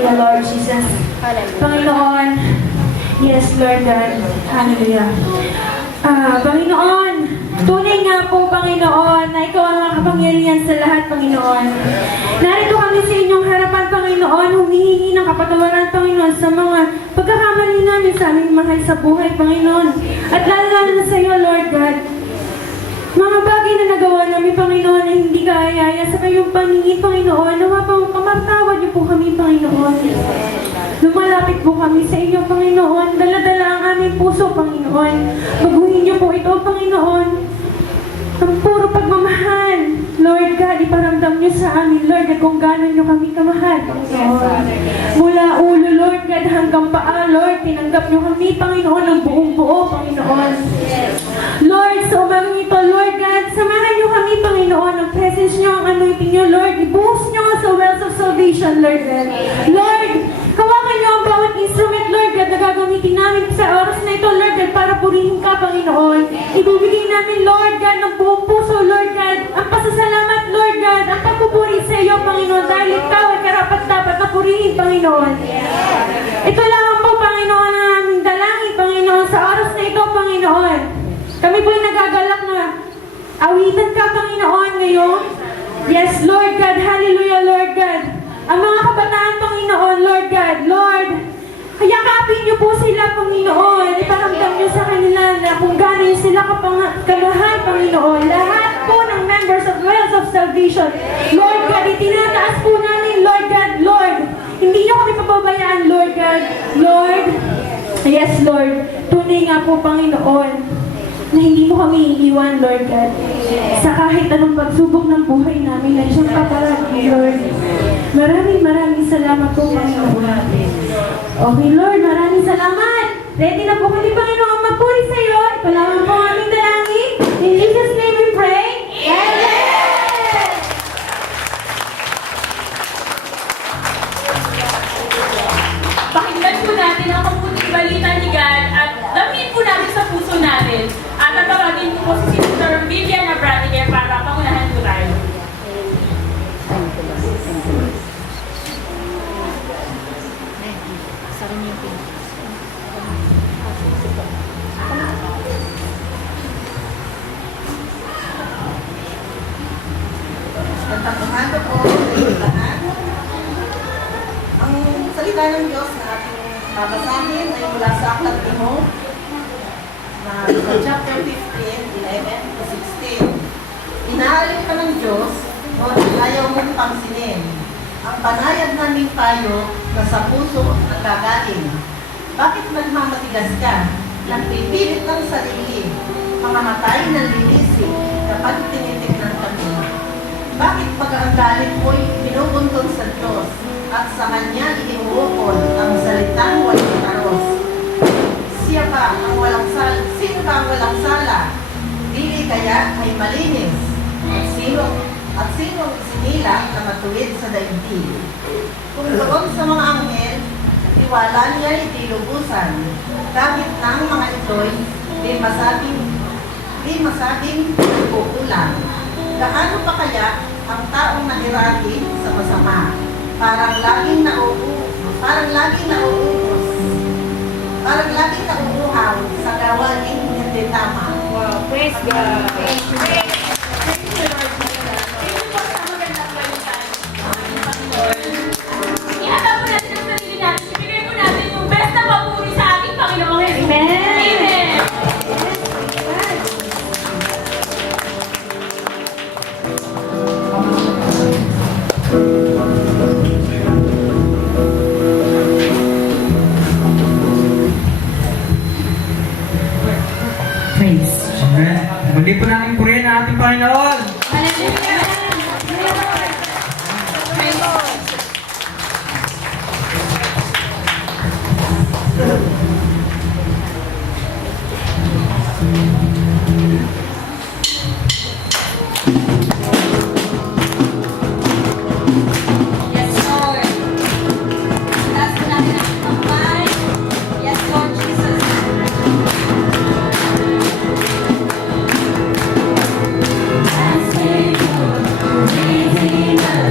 Hallelujah, Lord Jesus. Panginoon, yes, Lord God. Hallelujah. Panginoon, tunay nga po, Panginoon, na ikaw ang makapangyarihan sa lahat, Panginoon. Narito kami sa inyong harapan, Panginoon, humihingi ng kapatawaran, Panginoon, sa mga pagkakamali namin sa aming mahal sa buhay, Panginoon. At lalo na sa iyo, Lord God. Mga bagay na nagawa namin, Panginoon, na hindi kaayaya sa kayong paningin, Panginoon, nawa po, kamatawad niyo po kami, Panginoon. Lumalapit po kami sa inyo, Panginoon. Dala-dala ang aming puso, Panginoon. Baguhin niyo po ito, Panginoon. Ang puro pagmamahal. Lord God, iparamdam niyo sa amin, Lord God, kung gano'n niyo kami kamahal, Panginoon. Mula ulo, Lord God, hanggang paa, Lord, tinanggap niyo kami, Panginoon, ng buong buo, Panginoon. Lord, sa umagang ito, Lord God, samahan niyo kami, Panginoon, ang presence niyo, ang anointing niyo, Lord, ibuhos niyo sa wells of salvation, Lord God. Lord, hawakan niyo ang bawat instrument, Lord God, na gagamitin namin sa oras na ito, Lord God, para purihin ka, Panginoon. Ibibigay namin, Lord God, ng buong puso, Lord God, ang pasasalamat, Lord God, ang pagpupuri sa iyo, Panginoon, dahil ikaw ay karapat-dapat na purihin, Panginoon. Ito lang po, Panginoon, ang aming dalangin, Panginoon, sa oras na ito, Panginoon. Kami po'y nagagalak na awitan ka, Panginoon, ngayon. Yes, Lord God, hallelujah, Lord God. Ang mga kabataan, Panginoon, Lord God, Lord, yakapin niyo po sila, Panginoon. Iparamdam niyo sa kanila na kung gano'n sila kamahal, Panginoon. Lahat po ng members of Wells of Salvation, Lord God, itinataas po namin, Lord God, Lord. Hindi niyo kami pababayaan, Lord God, Lord. Yes, Lord. Tunay nga po, Panginoon, na hindi mo kami iiwan, Lord God. Sa kahit anong pagsubok ng buhay namin, na siyang papalagi, Lord. Maraming salamat po, Panginoon. Okay, Lord, maraming salamat. Ready na po kami, Panginoon, magpuri sa iyo. Ito lang po ang aming dalangin. In Jesus' name we pray. Amen! Pakinggan po natin ang mabuting balita ni God at damhin po natin sa puso natin. At tatawagin po si Sister Vivian Abranigue para pangunahan po tayo. Nagtapuhan ko po sa lahat. Ang salita ng Diyos na ating babasahin ay mula sa Aklat ni Job na chapter 15, 11 to 16. Inaalip ka ng Diyos o ayaw mong pangsinin. Ang panayad naming payo na sa puso ang gagaling. Bakit nagmamatigas ka? Nagpipilit ng sarili. Mga matay ng lilisi kapag tinitignan kami. Bakit pag ang galit mo'y binubuntong sa Diyos at sa Kanya iniuukol ang salitang walang taros? Siya ba ang walang sala? Sino ba ang walang sala? Dili kaya ay malinis? At sino sinila na matuwid sa daigdig? Kung doon sa mga anghel, tiwala niya ay lubusan. Kahit na ang mga ito'y di masabing kukulang. Gaano pa kaya ang taong nahirati sa masama? Parang laging nauuhaw sa gawaing hindi tama. Wow, praise God! Praise God! Thank you, Lord. Thank you po sa magandang balita. Ihanda po natin ang sarili natin. Ibigay po natin yung best na papuri sa ating Panginoong Jesus. Amen! Amen! Praise. Amen. Muli po namin purihin ang ating Panginoon. Hallelujah! Praise God! Yes, Lord. Taas po natin ang kamay. Yes, Lord Jesus. As we go, Redeemer,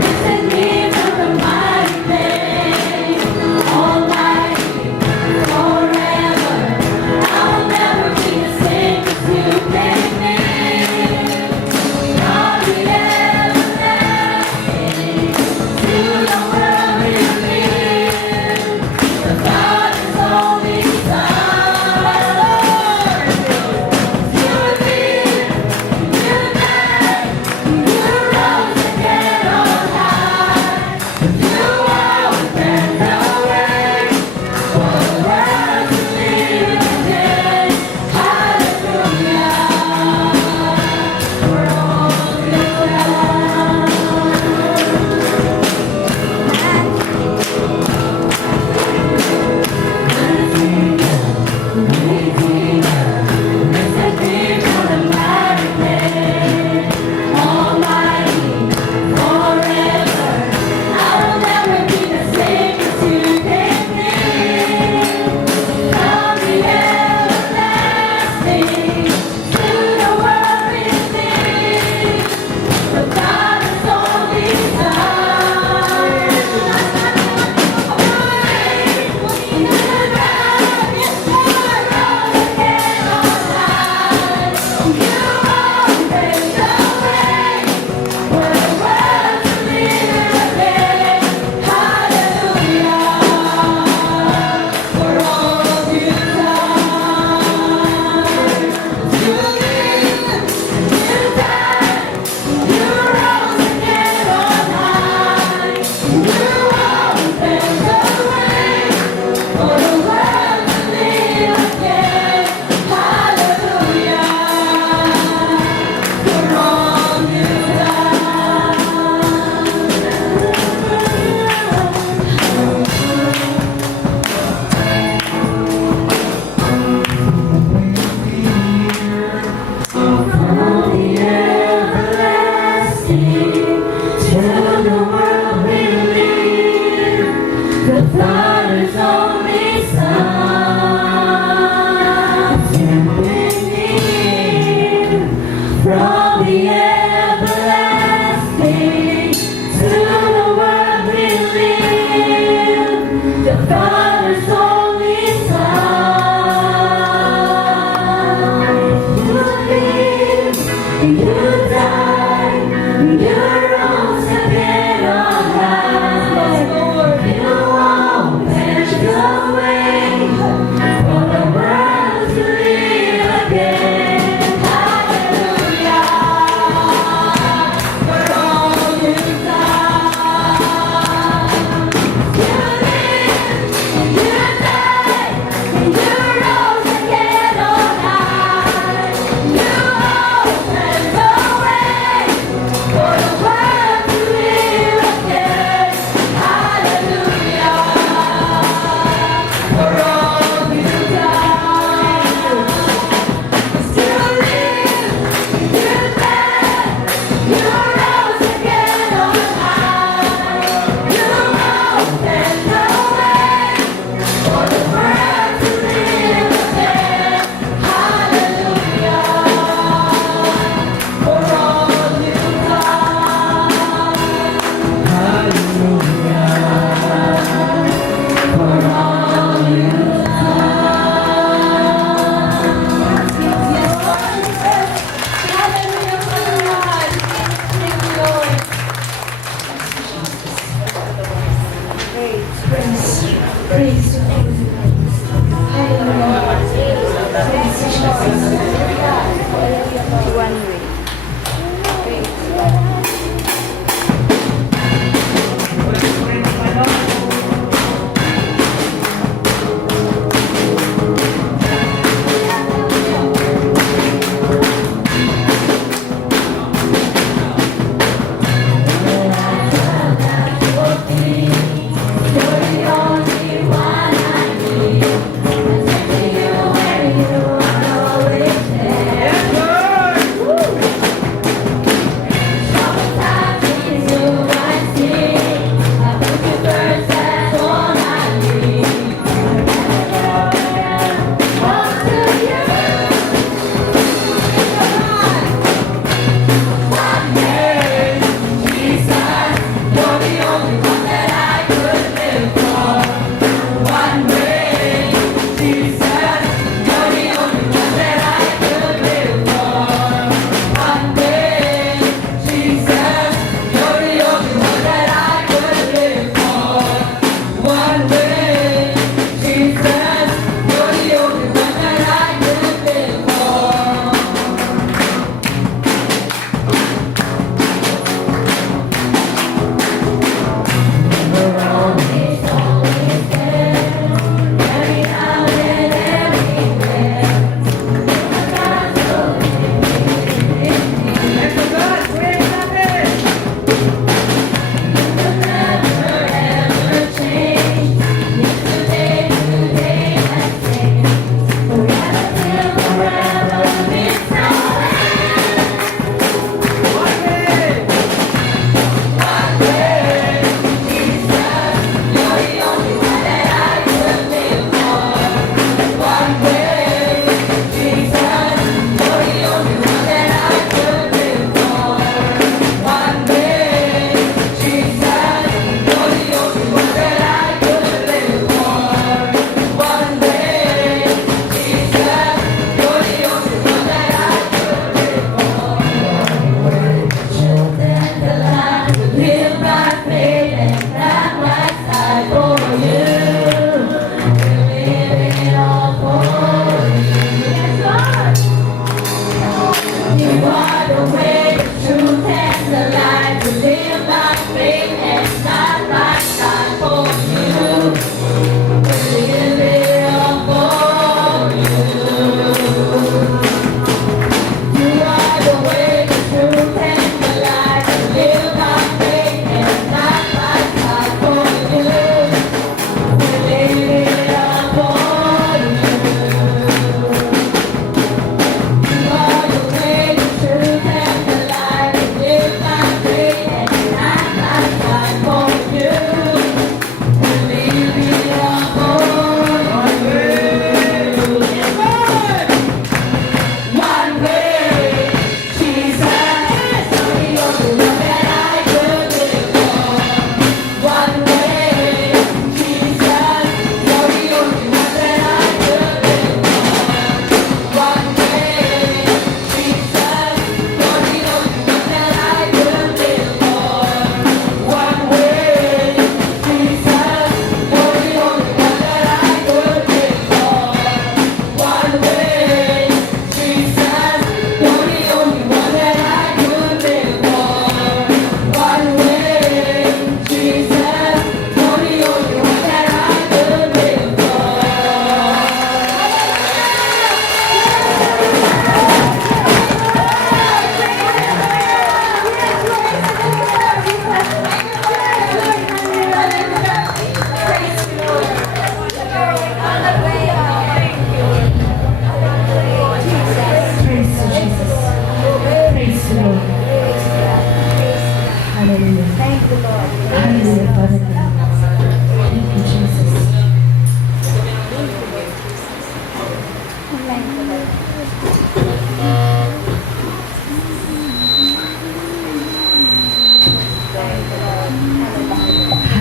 listen me from the mighty day.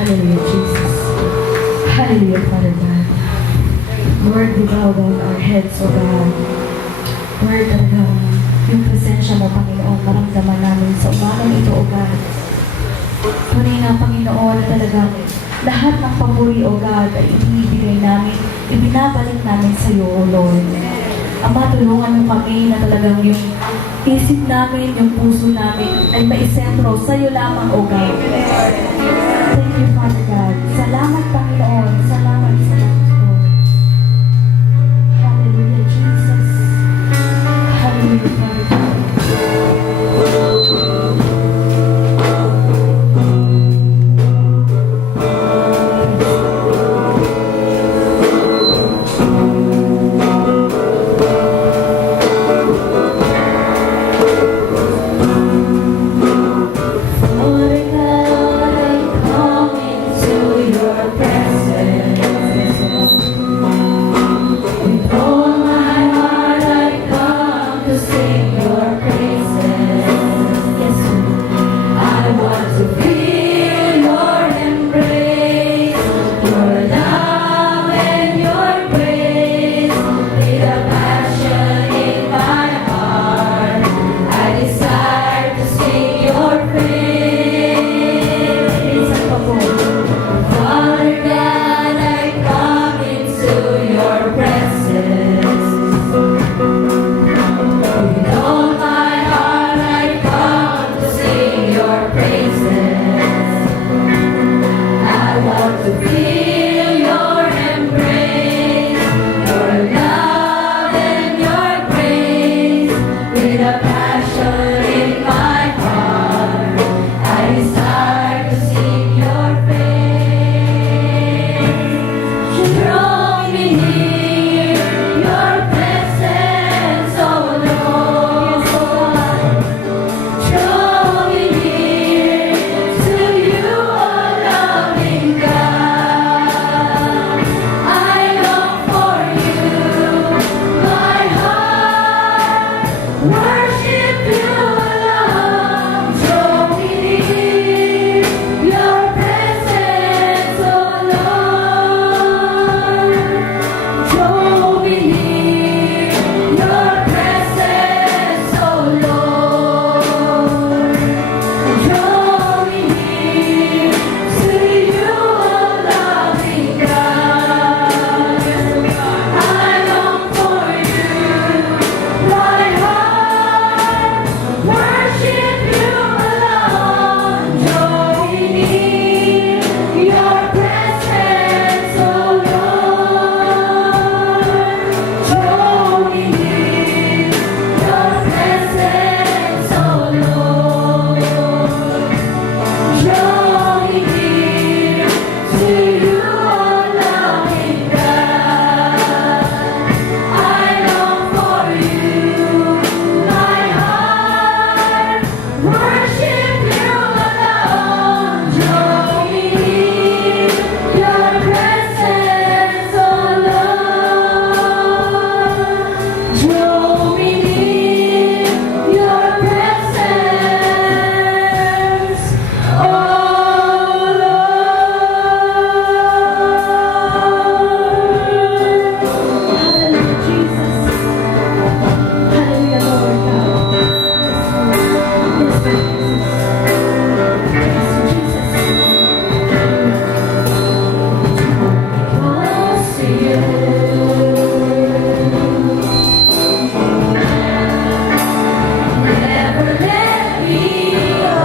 Hallelujah, Jesus. Hallelujah, Father God. Lord, we bow down our heads, O God. Lord, talagang yung presensya mo, Panginoon, maramdaman namin sa umagang ito, O God. Tunay na, Panginoon, na talagang lahat ng papuri, O God, ay ibinibigay namin, ibinabalik namin sa iyo, O Lord. Ama, tulungan mo kami na talagang yung isip namin, yung puso namin ay maisentro sa iyo lamang, O God. Thank you, Father God. Salamat, Panginoon. Salamat sa iyo, Lord. Hallelujah, Jesus. Hallelujah, Father God. Father God, I come into your presence. With all my heart I come to sing your praises. Yes, I want to feel your embrace, your love and your grace. With a passion in my heart, I desire to sing your praise. Father God, I come into your presence. With all my heart I come to sing your praises. I want to feel your embrace, your love and your grace. With a passion in my heart, I desire to sing your praise. Draw me near, your presence, oh Lord. Draw me near to you, oh loving God. I long for you, my heart worship you alone. Draw me near, your presence, oh Lord. Draw me near, your presence, oh Lord. Draw me near to you, oh loving God. I long for you, my heart worship you alone. Draw me near, your presence, oh Lord. Draw me near, your presence, oh Lord. Draw me near to you, oh loving God. I long for you, my heart worship you alone. Draw me near, your presence, oh Lord. Draw me near, your presence, oh Lord. Hallelujah, Jesus. Hallelujah, Lord God. Yes, Jesus. Close to you. Never let me go.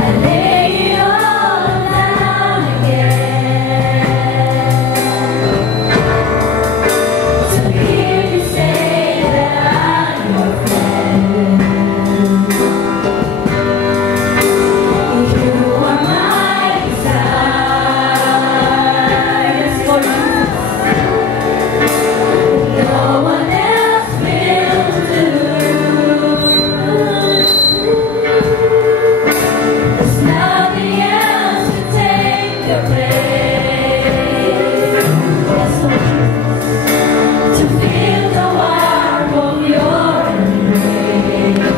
I lay it all down again to hear you say that I'm your friend. You are my desire. Yes, Lord Jesus. No one else will do. There's nothing else to take your place. Yes, Lord Jesus. To feel the warmth of your embrace.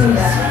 please.